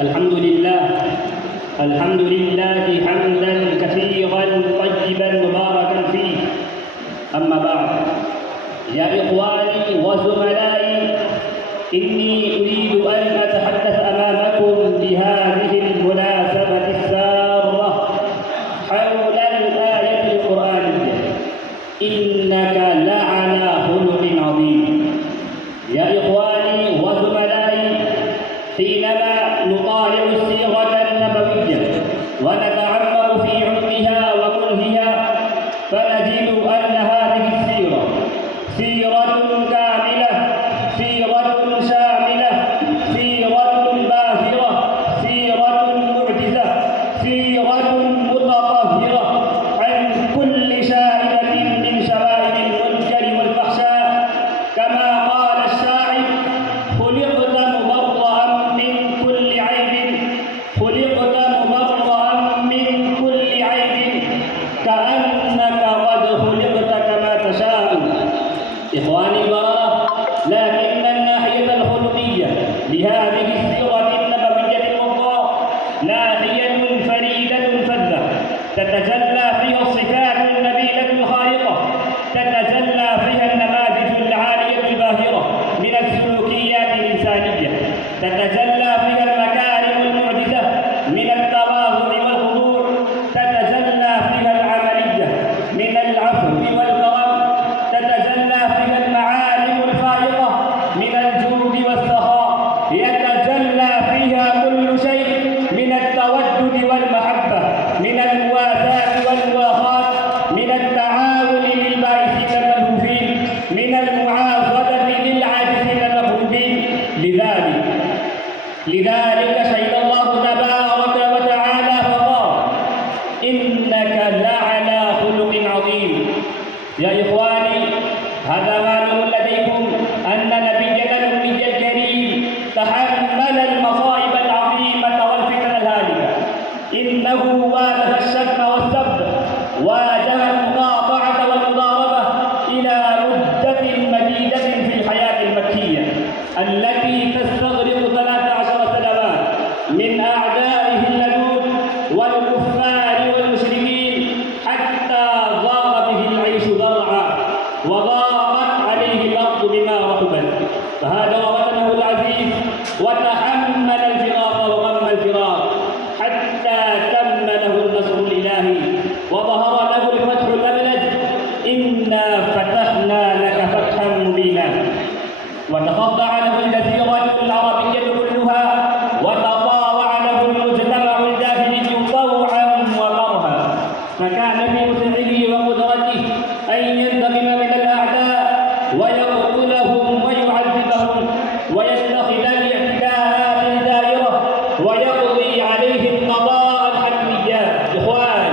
الحمد لله حمدا كثيرا طيبا مباركا فيه. أما بعد، يا إخواني وزملائي، إني أريد أن أتحدث أمامكم بهذه المناسبة السارة حول الآية القرآنية: إنك لعلى خلق عظيم. يا إخواني وزملائي، حينما نطالع السيرة النبوية ونتعمق في عمقها وكنهها، فنجد أن هذه السيرة سيرة كاملة، سيرة شاملة، سيرة باهرة، سيرة معجزة، سيرة متطهرة عن كل شائبة من شوائب المنكر والفحشاء. كما قال الشاعر: خلقت مبرأ من كل عيب، خلقت مبرأ من كل عيب، كأنك قد خلقت كما تشاء. إخواني البراء، لكن الناحية الخلقية لهذه السيرة النبوية الوضاء ناحية فريدة فذة، تتجلى فيها الصفات النبيلة الخارقة، تتجلى فيها النماذج العالية الباهرة من السلوكيات الإنسانية، تتجلى فيها المكارم المعجزة من التواضع والخضوع، تتجلى فيها العملية من العفو والكرم، تتجلى فيها المعالم الفائقة من الجود والسخاء، يتجلى فيها كل شيء من التودد والمحبة، من المواساة والمواخاة، من التعاون للبائسين الملهوفين، من المعاضدة للعاجزين المغلوبين. لذلك شهد الله تبارك وتعالى فقال: إنك لعلى خلق عظيم. يا إخواني، هذا معلوم لديكم أن نبينا الأمي الكريم تحمل المصائب العظيمة والفتن الهالكة. إنه واجه الشتم والسب، واجه المقاطعة والمضاربة إلى مدة مديدة في الحياة المكية التي تستغرق 13 سنوات من أعدائه اللدود والكفار والمشركين، حتى ضاق به العيش ضرعا وضاقت عليه الأرض بما رحبت، فهاجر وطنه العزيز وتحمل الفراق وغم الفراق حتى تم له النصر الإلهي وظهر له الفتح الأبلج: إنا فتحنا لك فتحا مبينا. وتخضع له الجزيرة العربية كلها، وتطاوع له المجتمع الجاهلي طوعا وكرها، فكان في وسعه وقدرته أن ينتقم من الأعداء ويقتلهم ويعذبهم ويتخذ الاعتداءات الدائرة ويقضي عليهم قضاء الحتميات. إخوان،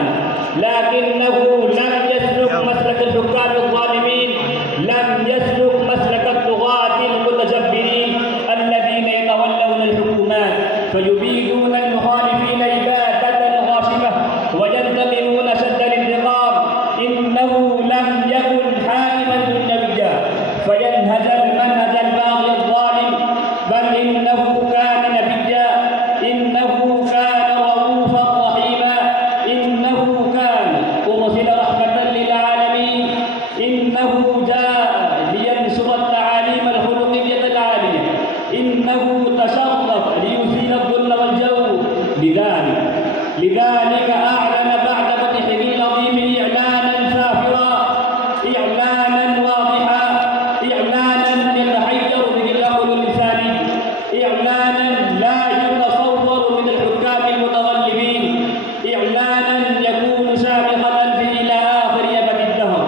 لكنه لم يسلك مسلك الحكام الظالمين، لم يسلك مسلك الطغاة المتجبرين الذين يتولون الحكومات فيبيدون المخالفين إبادة غاشمة وينتقمون شد الانتقام. إنه لم يكن حاكما دنيويا فينهج المنهج الباغي الظالم، بل إنه كان نبيا، إنه كان رؤوفا رحيما، إنه كان أرسل رحمة للعالمين، إنه جاء لينشر التعاليم الخلقية العالية، إنه تشرف ليزيل الظلم والجور. لذلك أعلن بعد فتحه العظيم إعلانا سافرا، إعلانا واضحا، إعلانا يتحير به العقل الإنساني، إعلانا لا يتصور من الحكام المتغلبين، إعلانا يكون شامخا في إلى آخر أبد الدهر،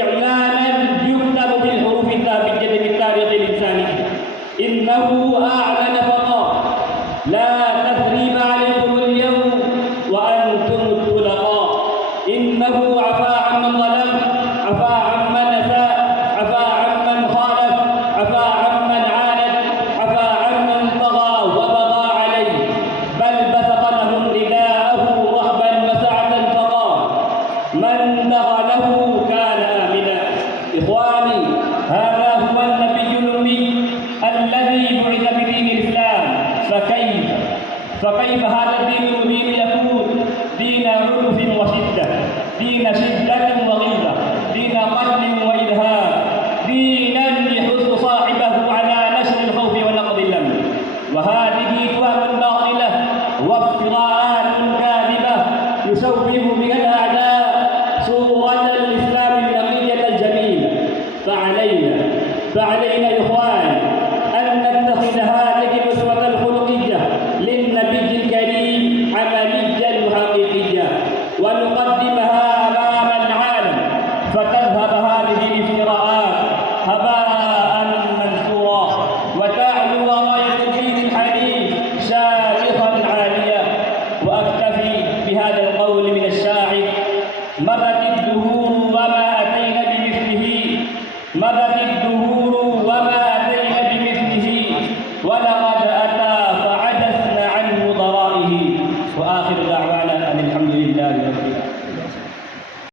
إعلانا يكتب بالحروف الذهبية في التاريخ الإنساني. إنه أعلن الذي بعث بدين الإسلام، فكيف هذا الدين المبين يكون دين عنف وشدة، دين شدة وغلظة، دين قتل وإرهاب، دينا يحث صاحبه على نشر الخوف ونقض الأمن؟ وهذه تهم باطلة وافتراءات كاذبة يشوه بها الأعداء صورة الإسلام النقية الجميلة. فعلينا يا إخوان أن نتخذ هذه الأسوة الخلقية للنبي الكريم عمليا وحقيقيا، ونقدمها أمام العالم، فتذهب هذه الافتراءات هباء منثورا، وتعلو راية الدين الحنيف شامخة عالية. وأكتفي بهذا القول من الشاعر: مرت الدهور وما أتينا بمثله، مرت الدهور وما أتينا بمثله، ولقد